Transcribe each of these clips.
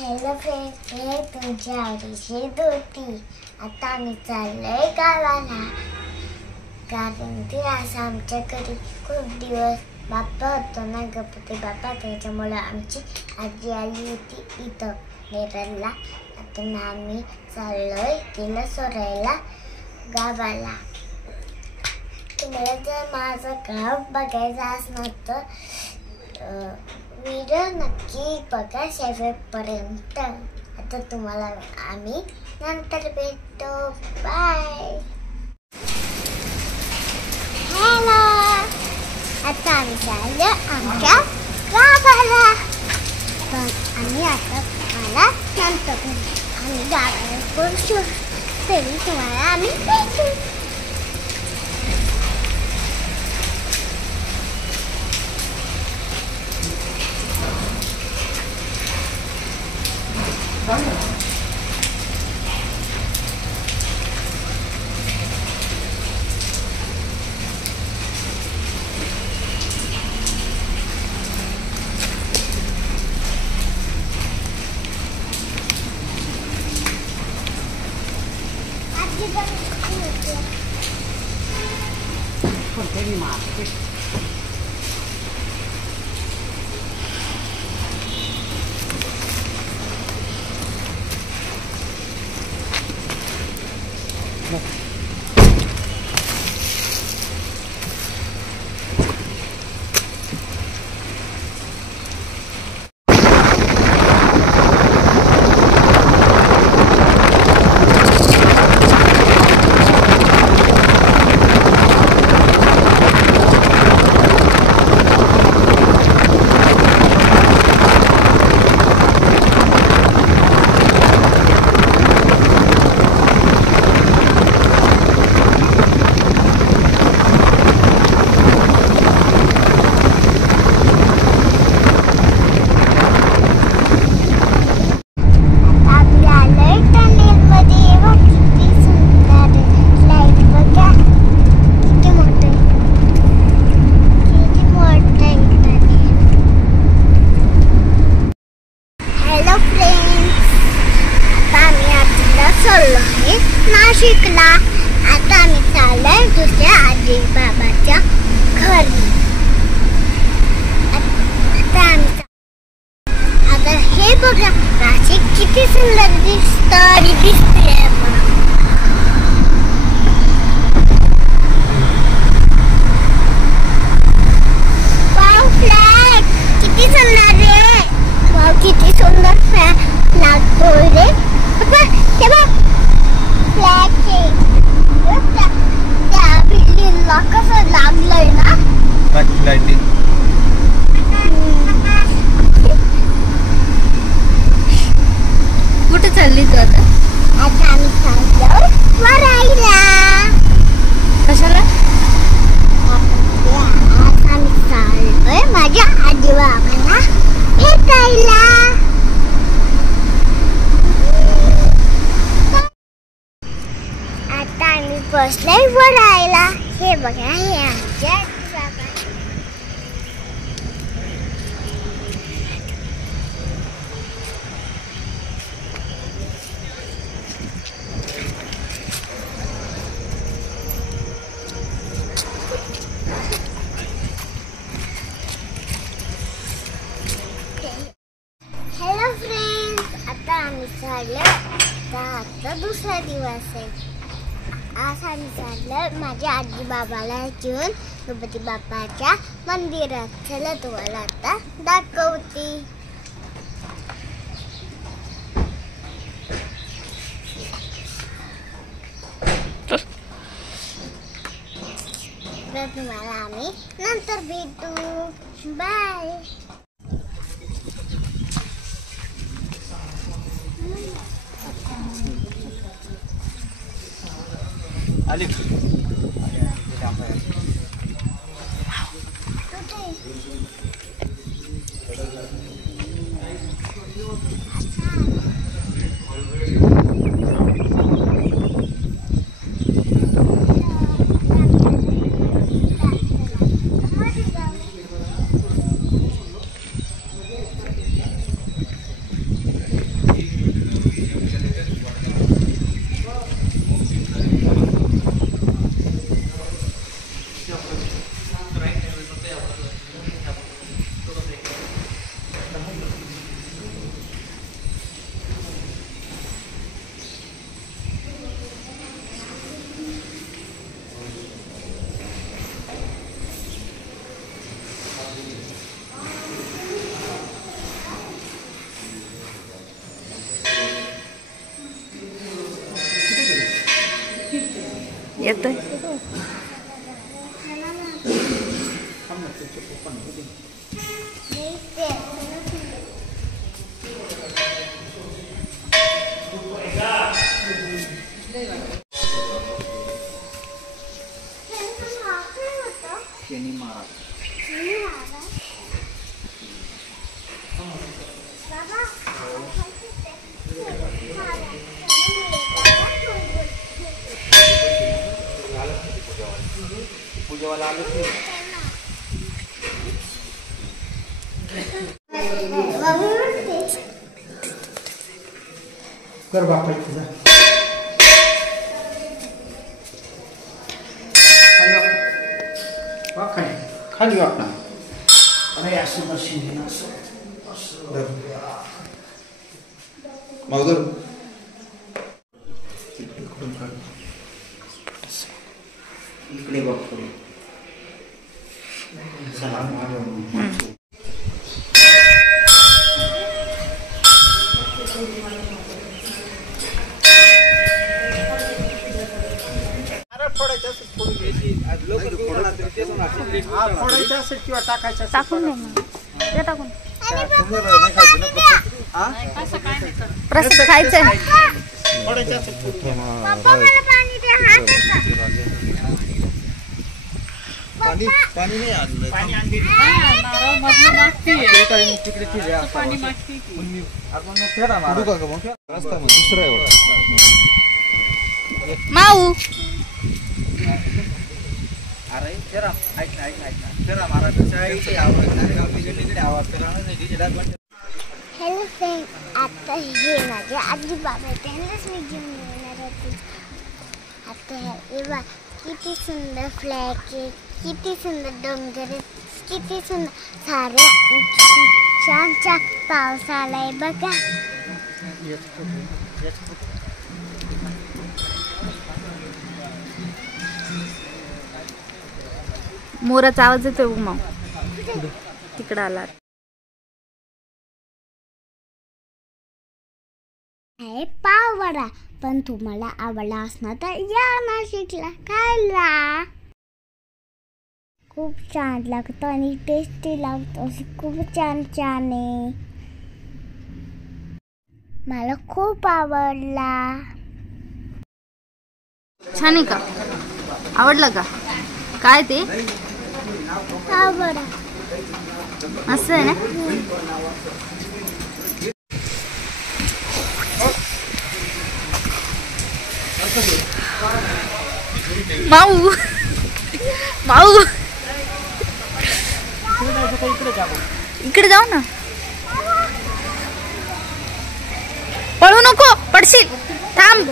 Hello friends, मी तुमची आवडीची दोती. आता आम्ही चाललोय गावाला, कारण की आज आमच्या घरी खूप दिवस बाप्पा होतो ना, गणपती बाप्पा. त्याच्यामुळे आमची आजी आली होती इथं नेरळला. आता आम्ही चाललोय तिला सोडायला गावाला. तुम्हाला जर माझं गाव बघायचं असणार तर व्हिडिओ नक्की बघा शेवटपर्यंत. आता तुम्हाला आम्ही नंतर भेटतो. बाय. हॅलो, आता आम्ही चाललो आमच्या गावाला. पण आम्ही आता तुम्हाला नंतर आम्ही गावाला पोहोचू तरी तुम्हाला आम्ही भेटू. नाशिकला. आता आम्ही चाललोय दुसऱ्या आजी बाबाच्या घरी. आता हे बघा, नाशिक किती सुंदर दिसते. वाव, फ्लॅग किती सुंदर रे. वाव, किती सुंदर फ्लॅग लागतोय रे. हे बघ त्या बिल्डिंगला कसं लागलंय ना लाईटिंग. कुठे चालली तू आता? आता आम्ही चाललो वरायला. कशाला? आता आम्ही चाललोय माझ्या आजी बाबाला भेटायला. आता आम्ही बसलोय वरायला. हे बघा, हे आमच्या आजी बाबा. हॅलो फ्रेंड्स, आता आम्ही चाललो. आता दुसरा दिवस आहे. आज आम्ही चाललो माझ्या आजी बाबाला घेऊन गणपती बाप्पाच्या मंदिरात. चला तुम्हाला आता दाखवते. तर तुम्हाला आम्ही नंतर भेटू. बाय. आली येतोय पूजेवाला आले की कर बापा तुझा खाली वापना अरे असं मशीन मग इकडे बघतो किंवा टाकायचं टाकून दे मग ते टाकून प्रसाद खायचंय पाणी पाणी नाही आणलं पाणी आणले तिकडे पाणी आपण फेरा मारू का मग रस्ता मग दुसरा आहे माऊ अरे फेरा ऐक ना फेरा मारायचा इथे आवाज हॅलो फ्रेंड, आता हे माझे आजी बाबा त्यांनाच मी घेऊन येणार होती. आता हे बघा किती सुंदर फ्लॅग आहे, किती सुंदर डोंगर, किती सुंदर सारे छान छान पाऊस आलाय बघा. मोराचा आवाज येतोय उमा तिकडं आला. आहे पाववडा, पण तुम्हाला आवडला असणार तर या नाशिकला खायला. खूप छान लागतो आणि टेस्टी लागतो, खूप छान छान आहे. मला खूप आवडला. छान आहे का? आवडलं का? काय ते पाववडा असं आहे ना. माऊ माऊ इकडे जाऊ ना. पळू नको, पडशील. थांब.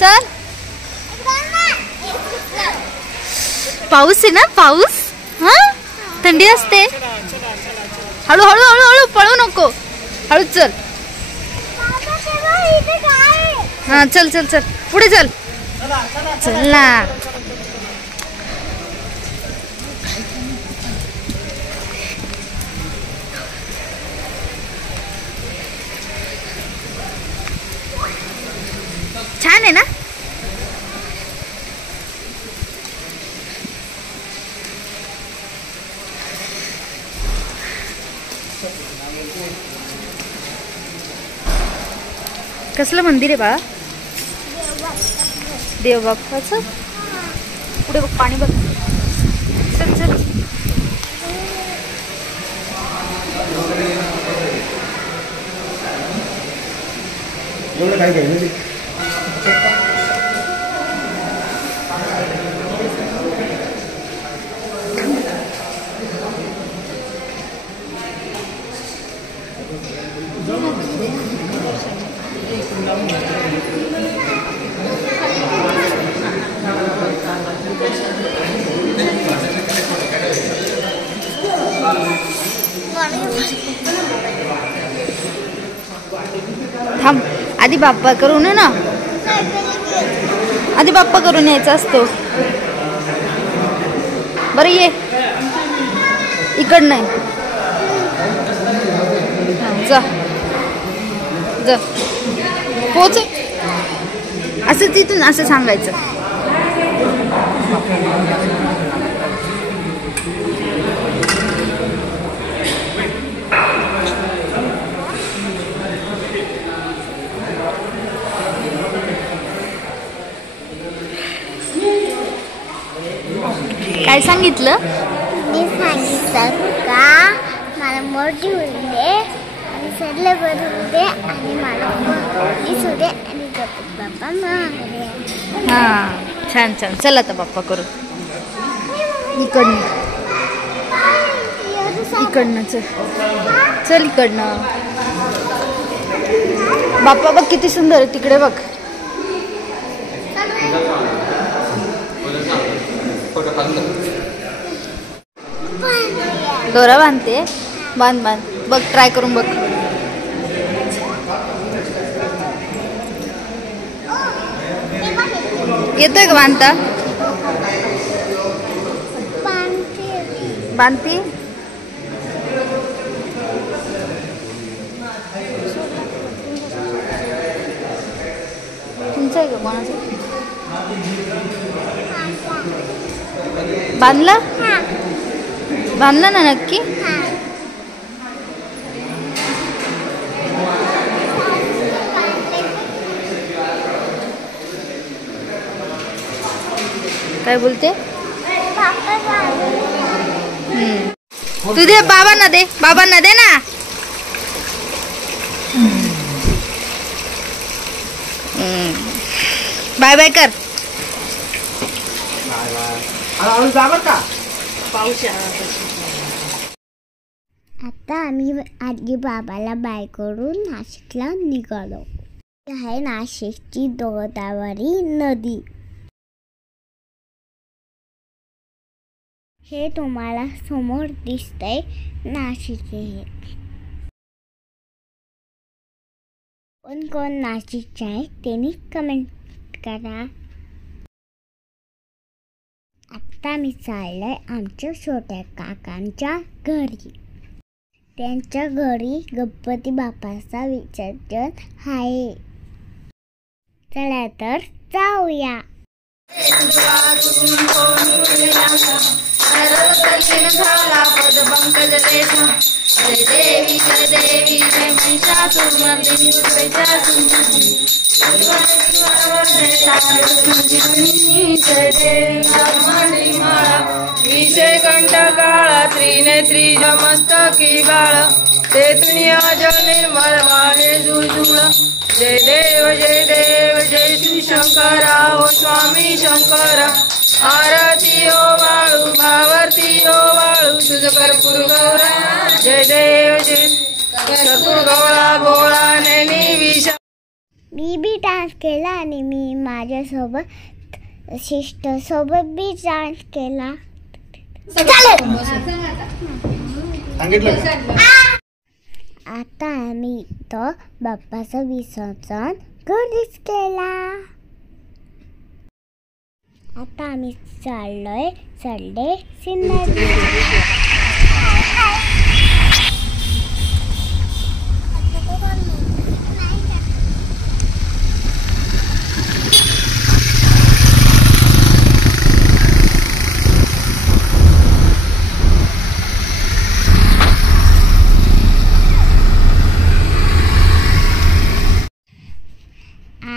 चल. पाऊस आहे ना, पाऊस. हा थंडी असते. हळू हळू हळू हळू, पळू नको. हळू चल. हा चल चल चल, पुढे चल. चल ना. छान आहे ना. कसलं मंदिर आहे बाळा? देव बाप्पाचं. पुढे बघ, पाणी बघ. चल चल. एवढं काय घ्यायला थांब, आधी बाप्पा करून ये ना, आधी बाप्पा करून यायचा असतो. बरं ये इकडनं जा जा पोच. असं तिथून असं सांगायचं. काय सांगितलं? मी सांगितलं का मला मोठी होऊ दे आणि सरले भरून दे आणि मला दिसू दे आणि गणपती बाप्पा मारे. हां छान छान. चल आता बाप्पा करू. इकडनं इकडनं चल चल इकडनं. बाप्पा बघ किती सुंदर आहे तिकडे बघ. दोरा बांधते. बांध बांध बघ, ट्राय करून बघ. येतोय का बांधता? बांधते. तुमचं आहे का कोणाचं? बांधला बांधला ना नक्की? काय बोलते? तू दे बाबांना, दे बाबांना, दे ना. बाय बाय कर. आता आम्ही आजी बाबाला बाय करून नाशिकला निघालो. आहे नाशिकची गोदावरी नदी. हे तुम्हाला समोर दिसतंय नाशिक. हे कोण कोण नाशिकचे आहे त्यांनी कमेंट करा. आता मी चाललोय आमच्या छोट्या काकांच्या घरी. त्यांच्या घरी गणपती बाप्पाचा विसर्जन आहे. चला तर जाऊया. जय देवी जय देवी जय महिषासुरमर्दिनी विषय कंठकाळा त्रिनेत्री मस्तकी बाळ ते दुनिया निर्मळ वाळे जुळजुळ. जय देव जय श्री शंकरा हो स्वामी शंकरा. आरती ओ वाळू भावरती ओ वाळू तुझ कर्पूर गौरा. जय देव जय कर्पूर गौरा भोळा नैनी विषा. मी बी डान्स केला आणि मी माझ्यासोबत सिस्टर सोबत बी डान्स केला. आता आम्ही इथं बाप्पाचं विसर्जन घरीच केला. आता आम्ही चाललोय संडे सिन्नर.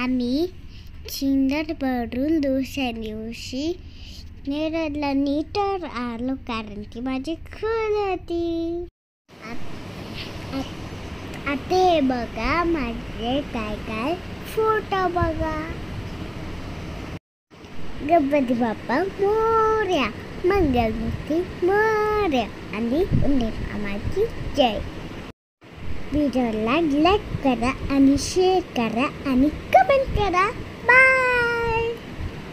आम्ही सिन्नर भरून दुसऱ्या दिवशी नेरळला नीटर आलो कारण की माझी खून होती. आता हे बघा माझे काय काय फोटो बघा. गणपती बाप्पा मोरया, मंगलमूर्ती मोरया आणि उंदीर मामाची जय. व्हिडिओला लाईक करा आणि शेअर करा आणि कमेंट करा. बाय.